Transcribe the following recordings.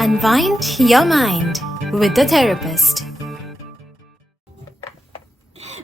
Unwind your mind with the therapist.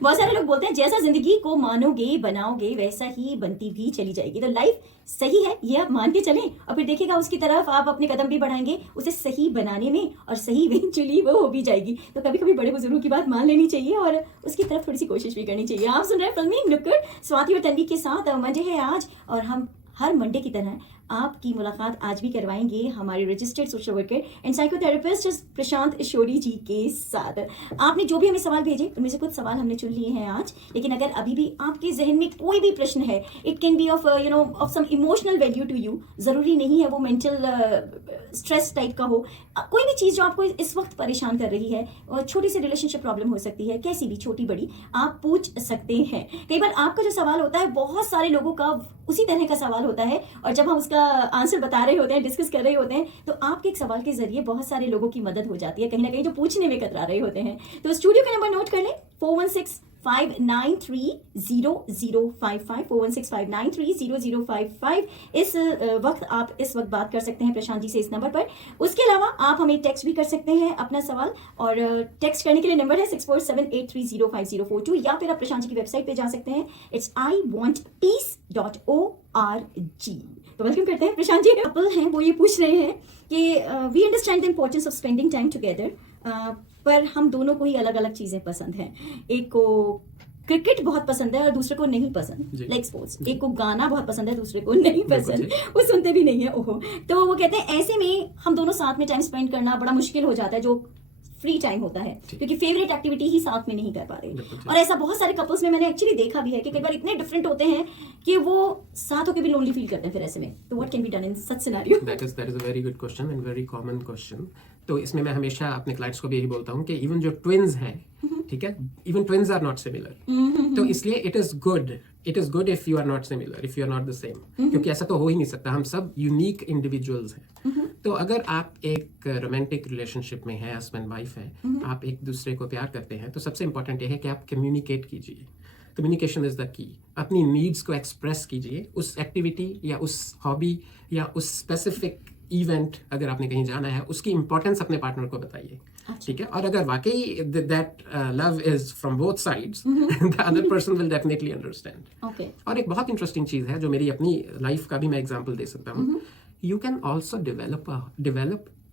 बहुत सारे लोग बोलते हैं जैसा जिंदगी को मानोगे बनाओगे वैसा ही बनती भी चली जाएगी। तो लाइफ सही है ये आप मान के चलें और फिर देखिएगा उसकी तरफ आप अपने कदम भी बढ़ाएंगे उसे सही बनाने में, और सही इवेंचुअली वो हो भी जाएगी। तो कभी कभी बड़े बुजुर्गों की बात मान लेनी चाहिए और उसकी तरफ थोड़ी सी कोशिश भी करनी चाहिए। आप सुन रहे हैं फिल्मी नुक्कड़ स्वाति और तन्वी के साथ। मंडे है आज और हम हर मंडे की तरह आपकी मुलाकात आज भी करवाएंगे हमारे registered social worker and psychotherapist Prashant Ishwari ji के साथ। आपने जो भी हमें सवाल भेजे उनमें से कुछ सवाल हमने चुन लिए हैं आज, लेकिन अगर अभी भी आपके जहन में कोई भी प्रश्न है, it can be of of some emotional value to you, जरूरी नहीं है वो मेंटल स्ट्रेस टाइप का हो, कोई भी चीज़ जो आपको इस वक्त परेशान कर रही है, और छोटी सी रिलेशनशिप प्रॉब्लम हो सकती है, कैसी भी छोटी बड़ी आप पूछ सकते हैं। कई बार आपका जो सवाल होता है बहुत सारे लोगों का उसी तरह का सवाल होता है, और जब हम उसका आंसर बता रहे होते हैं, डिस्कस कर रहे होते हैं, तो आपके एक सवाल के जरिए बहुत सारे लोगों की मदद हो जाती है, कहीं ना कहीं जो पूछने में कतरा रहे होते हैं। तो स्टूडियो का नंबर नोट कर लें 416-593-0055 416-593-0055। इस वक्त आप इस वक्त बात कर सकते हैं प्रशांत जी से इस नंबर पर। उसके अलावा आप हमें टेक्स्ट भी कर सकते हैं अपना सवाल, और टेक्स्ट करने के लिए नंबर है 6478305042, या फिर आप प्रशांत जी की वेबसाइट पे जा सकते हैं, इट्स iwantpeace.org। तो वेलकम करते हैं प्रशांत जी। कपल हैं वो ये पूछ रहे हैं कि we understand the importance of spending time together, पर हम दोनों को ही अलग अलग चीजें पसंद हैं। एक को क्रिकेट बहुत पसंद है और दूसरे को नहीं पसंद, लाइक स्पोर्ट्स। एक को गाना बहुत पसंद है, दूसरे को नहीं पसंद, वो सुनते भी नहीं है। ओहो, तो वो कहते हैं ऐसे में हम दोनों साथ में टाइम स्पेंड करना बड़ा मुश्किल हो जाता है, जो फ्री टाइम होता है, क्योंकि फेवरेट एक्टिविटी ही साथ में नहीं कर पा रहे। और ऐसा बहुत सारे कपल्स में मैंने एक्चुअली देखा भी है कि कई बार इतने डिफरेंट होते हैं कि वो साथ होकर भी लोनली फील करते हैं। फिर ऐसे में तो what can be done in such scenario? That is a very good question and very common question. तो इसमें मैं हमेशा अपने क्लाइंट्स को भी यही बोलता हूँ कि इवन जो ट्विन्स हैं, ठीक है, even twins are not similar. तो इसलिए it is good if you are not similar, if you are not the same, क्योंकि ऐसा तो हो ही नहीं सकता, हम सब यूनिक इंडिविजुअल्स हैं। तो अगर आप एक रोमांटिक रिलेशनशिप में हैं, हस्बैंड वाइफ है, आप एक दूसरे को प्यार करते हैं, तो सबसे इंपॉर्टेंट ये है कि आप कम्युनिकेट कीजिए। Communication is the key. अपनी नीड्स को एक्सप्रेस कीजिए, उस एक्टिविटी या उस हॉबी या उस स्पेसिफिक इवेंट अगर आपने कहीं जाना है, उसकी इंपॉर्टेंस अपने पार्टनर को बताइए, ठीक है। और अगर वाकई that love is from both sides, the other person will definitely understand. और एक बहुत इंटरेस्टिंग चीज है जो मेरी अपनी लाइफ का भी मैं एग्जांपल दे सकता हूँ। You can also develop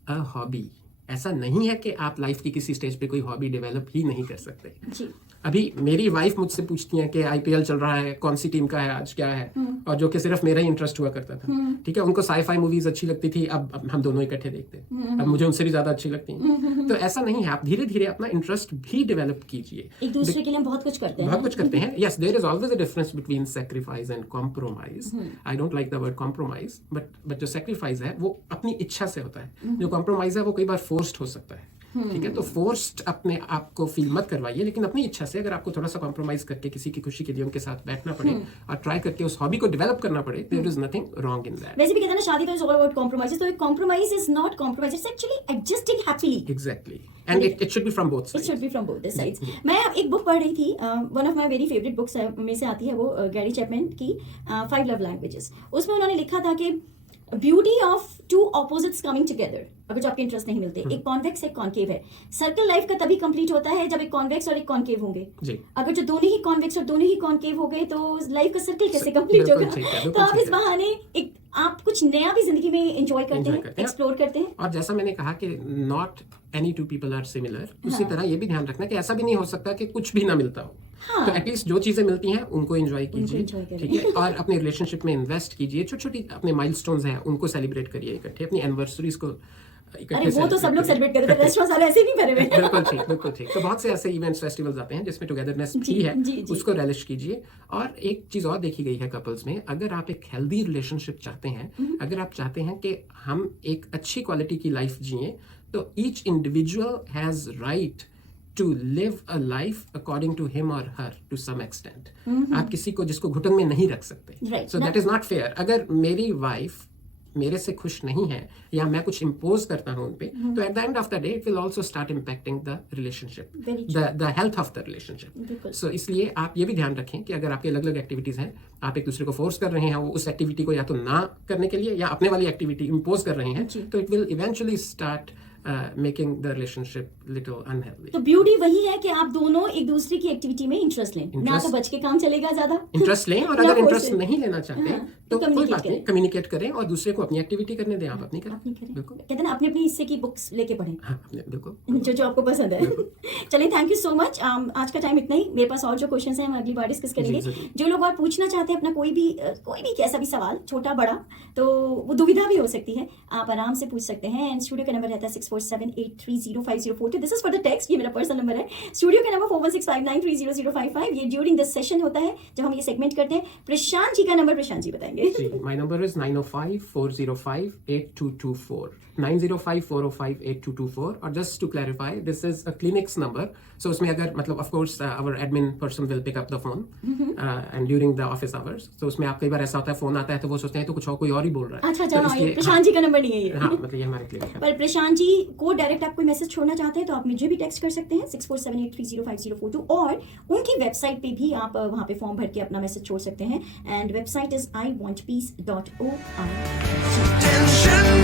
a hobby. ऐसा नहीं है कि आप लाइफ की किसी स्टेज पे कोई हॉबी डेवलप ही नहीं कर सकते जी। अभी मेरी वाइफ मुझसे पूछती है कि आईपीएल चल रहा है, कौन सी टीम का है आज, क्या है, और जो कि सिर्फ मेरा ही इंटरेस्ट हुआ करता था, ठीक है। उनको साई-फाई मूवीज अच्छी लगती थी, अब हम दोनों इकट्ठे देखते हैं, अब मुझे उनसे भी ज्यादा अच्छी लगती हैं। तो ऐसा नहीं है, आप धीरे धीरे अपना इंटरेस्ट भी डेवलप कीजिए। एक दूसरे के लिए बहुत कुछ करते हैं, yes, there is always a difference between sacrifice and compromise. I don't like the word compromise, but जो सैक्रिफाइस है वो अपनी इच्छा से होता है, जो कॉम्प्रोमाइज है वो कई बार फोर्स्ड हो सकता है, ठीक है। तो फोर्स्ड अपने आप को फील मत करवाइए, लेकिन अपनी इच्छा से अगर आपको थोड़ा सा कॉम्प्रोमाइज करके किसी की खुशी के लिए उनके साथ बैठना पड़े और ट्राई करके उस हॉबी को डेवलप करना पड़े, there is nothing wrong in that. वैसे भी कहते हैं ना, शादी तो इज ऑल अबाउट कॉम्प्रोमाइज, तो compromise is not compromise, it's actually adjusting happily. Exactly, and it should be from both sides. It should be from both the sides. मैं एक बुक पढ़ रही थी, one of my very favourite books में से आती है वो, गैरी चैपमैन की 5 लव लैंग्वेजेस। उसमें उन्होंने लिखा था कि beauty of two opposites coming together, अगर जो आपके इंटरेस्ट नहीं मिलते, एक कॉन्वेक्स एक कॉन्केव है। सर्कल लाइफ का तभी कंप्लीट होता है जब एक कॉन्वेक्स और एक कॉन्केव होंगे। अगर जो दोनों ही कॉन्वेक्स और दोनों ही कॉन्केव हो गए तो लाइफ का सर्कल कैसे कंप्लीट होगा? तो आप इस बहाने एक आप कुछ नया भी जिंदगी में एंजॉय करते हैं, एक्सप्लोर करते हैं। और जैसा मैंने कहा कि not any two people are similar, उसी तरह ये भी ध्यान रखना कि ऐसा भी नहीं हो सकता कि कुछ भी ना मिलता हो। तो एटलीस्ट जो चीजें मिलती हैं उनको एंजॉय कीजिए, ठीक है। और अपने रिलेशनशिप में इन्वेस्ट कीजिए, छोटी छोटी अपने माइलस्टोन्स हैं उनको सेलिब्रेट करिए इकट्ठे, अपनी एनिवर्सरीज को अरे वो तो सब लोग सेलिब्रेट करते हैं, रेस्टोरेंट्स वाले ऐसे नहीं करे हुए। बिल्कुल ठीक। तो बहुत से ऐसे इवेंट्स, फेस्टिवल्स आते हैं जिसमें टुगेदरनेस भी है, उसको relish कीजिए। और एक चीज और देखी गई है कपल्स में, अगर आप एक हेल्दी रिलेशनशिप चाहते हैं, अगर आप चाहते हैं कि हम एक अच्छी क्वालिटी की लाइफ जिए, तो each individual has right to live a life according to him or her to some extent. आप किसी को जिसको घुटन में नहीं रख सकते, so that is not fair. अगर मेरी वाइफ मेरे से खुश नहीं है या मैं कुछ इम्पोज करता हूँ उन पे, तो at the end of the day it will also start impacting the relationship, Very true. The health of the बिल्कुल। रिलेशनशिप। सो इसलिए आप ये भी ध्यान रखें कि अगर आपकी अलग अलग एक्टिविटीज हैं, आप एक दूसरे को फोर्स कर रहे हैं वो उस एक्टिविटी को या तो ना करने के लिए या अपने वाली एक्टिविटी इम्पोज कर रहे हैं, तो it will eventually start making the relationship little unhealthy. तो ब्यूटी वही है कि आप दोनों एक दूसरे की एक्टिविटी में इंटरेस्ट लें, ना तो बच के काम चलेगा ज्यादा। इंटरेस्ट लें, और या अगर इंटरेस्ट force नहीं लेना चाहते हाँ, तो तो कोई communicate बात नहीं, करें। कम्युनिकेट करें और दूसरे को अपनी एक्टिविटी करने दें, आप अपनी करें। अपनी करें। बिल्कुल। कहते हैं ना अपने अपने हिस्से की बुक्स लेके पढ़ें, हाँ, बिल्कुल। जो जो आपको पसंद है। चलिए, थैंक यू सो मच। आज का टाइम इतना ही। मेरे पास और जो क्वेश्चंस हैं हम अगली बार डिस्कस करेंगे। जी, जरूर। जो लोग और पूछना चाहते हैं अपना कोई भी कैसा भी सवाल, छोटा बड़ा, तो वो दुविधा भी हो सकती है, आप आराम से पूछ सकते हैं। एंड स्टूडियो का नंबर रहता है 6478305042। This is for the text, ये मेरा पर्सनल नंबर है। स्टूडियो का नंबर 4165930055। ये ड्यूरिंग दिस सेशन होता है जब हम ये सेगमेंट करते हैं। प्रशांत जी का नंबर प्रशांत जी बताएंगे। जी, my number is 905-405-8224. 905-405-8224. और just to clarify, this is a clinic's number. So उसमें अगर मतलब of course our admin person will pick up the phone and during the office hours. So उसमें आप कई बार ऐसा होता है फोन आता है तो वो सोचते हैं तो कुछ और कोई और ही बोल रहा है। अच्छा, तो हाँ, ये इसलिए प्रशांत जी का नंबर नहीं है ये। हाँ, मतलब ये हमारे क्लिनिक है। पर प्रशांत जी को डायरेक्ट आप कोई मैसेज छोड़ना चाहते हैं तो आप मुझे भी टेक्स्ट कर सकते हैं 6478305042, और उनकी वेबसाइट पे भी आप वहां पे फॉर्म भर के अपना मैसेज छोड़ सकते हैं। And website is iwantpeace.org। Tension